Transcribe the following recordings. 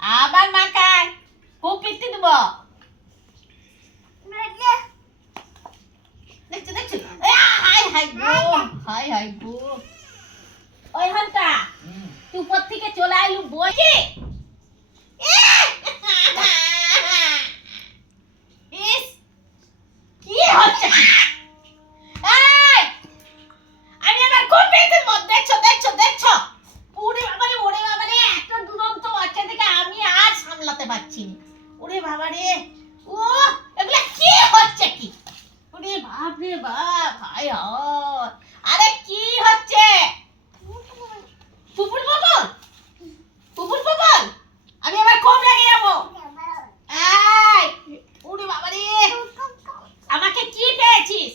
আবার মাখায়, খুব পিত্তি দেব। দেখছো দেখছো, হাই হাই গো, হাই হাই গো। ওই হালকা তুই উপর থেকে চলে আইলু বইকে। ইস, কি হচ্ছে? এই, আমি আবার খুব পেটের মধ্যে, দেখছো দেখছো দেখছো। ওরে বাবারে, এত দুরন্ত বাচ্চা থেকে আমি আর সামলাতে পারছি না। ওরে বাবারে, ও এগুলা কি হচ্ছে কি? ওরে বাপ রে বাপ, হায় হায়, আরে কি হচ্ছে? পুপুর ববল, পুপুর ববল, আমি আবার খুব রেগে যাবো। এই, ওরে বাবারে, আমাকে কি পেয়েছিস?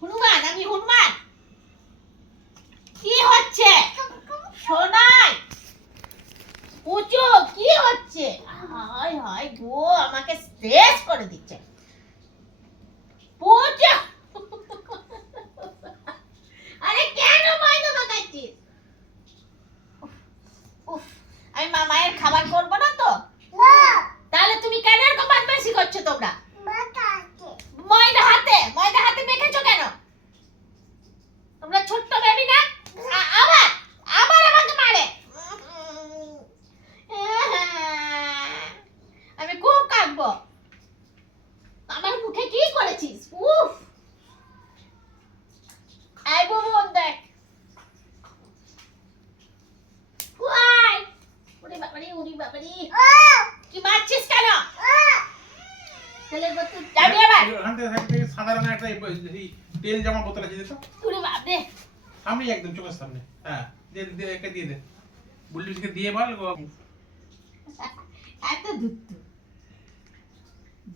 হনুমান, আমি হনুমান। কি হচ্ছে? সোনাই, পুচু, কি হচ্ছে? হায় হায় গো, আমাকে শেষ করে দিচ্ছে। পুচু, আরে কেন ময়দা মাখাচ্ছিস? উফ, আমি মামায়ের খাবার করবো না তো? তাহলে তুমি কেন এরকম বদমাইশি করছো তোমরা? ময়দা হাতে মেখেছো কেন? তোমরা ছোট্ট বেবি না? আবার আবার আমাকে মারে। আমি খুব কাঁদবো। আমার মুখে কি করেছিস? উফ, আই বাবু দেখ। ওয়াই, ওরে বাবারে, কি মারছিস কেন? তেলের বোতল যাবি আবার? ওখান থেকে সাদা রঙের একটা তেল জামা বোতল আছে তো। ওরে বাবারে, সামনে একদম চোখের সামনে। হ্যাঁ, একটা দিয়ে দে। বুল্লিকে দিয়ে বল এত দুত্তু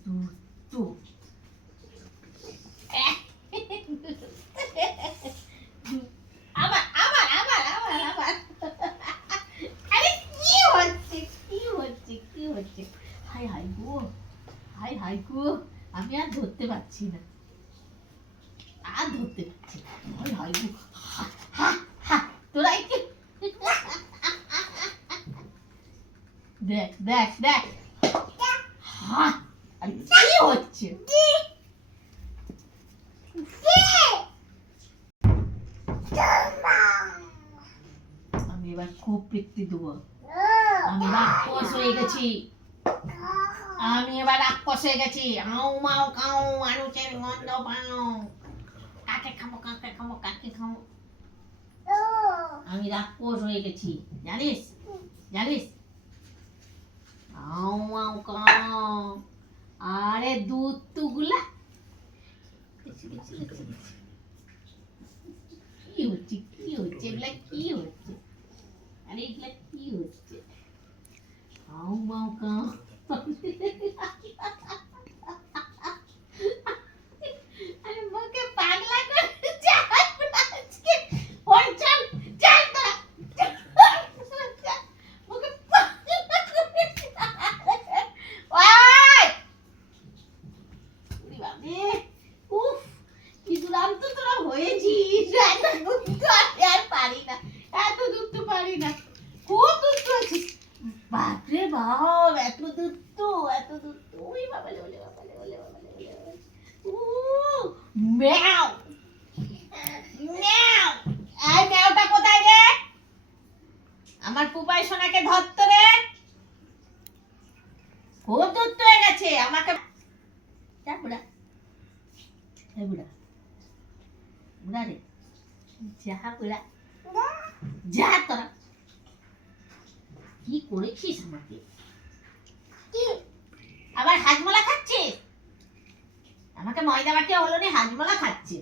দুত্তু। আবার আবার আবার আবার আবার, আরে কি হচ্ছে কি হচ্ছে কি হচ্ছে? হাই হাই গো, হাই হাই গো, আমি আর ধরতে পারছি না, আর ধরতে পারছি না। হাই হাই গো, হা হা, তোরাই কি? দেখ দেখ দেখ, হা, আর কি হচ্ছে? আমি এবার খুব পিত্তি দেবো। আমি রাক্ষস হয়ে গেছি, আমি এবার রাক্ষস হয়ে গেছি। আউ মাউ কাউ, মানুষের গন্ধ পাও। কাকে খাবো কাকে খাবো কাকে খাবো? আমি রাক্ষস হয়ে গেছি, জানিস জানিস? আউ মাউ কাউ, আরে দুধ তুগুলা। কি হচ্ছে কি হচ্ছে এগুলা কি হচ্ছে? আরে এগুলা কি হচ্ছে? আউ মাউ কাউ, আরে মুখে পাগলা করে চাল আজকে। ওই চল চল না, মুখে পাগলা করে চাল। ওই, উরি বাবা, উফ, কি দুরান্ত তোরা হয়েছিস। এত দুধ আর পারি না, এত দুধ তো পারি না, খুব দুধ আছিস। বাপরে বাপ, এত দুধ তো, এত দুধ তো। ওই বাবালে ওলে বাবালে ওলে বাবালে ওলে বাবালে। উ, ম্যাও ম্যাও, এই ম্যাওটা কোথায় রে? আমার পুপাই সোনাকে ধরতো রে, খুব দুধ হয়ে গেছে আমাকে। যা বুড়া, এই বুড়া, বুড়া রে, যা বুড়া, যা। তোরা কি করেছিস আমাকে? আবার হাজমলা খাচ্ছে, আমাকে ময়দা মাখিয়ে হলো নি, হাজমলা খাচ্ছে।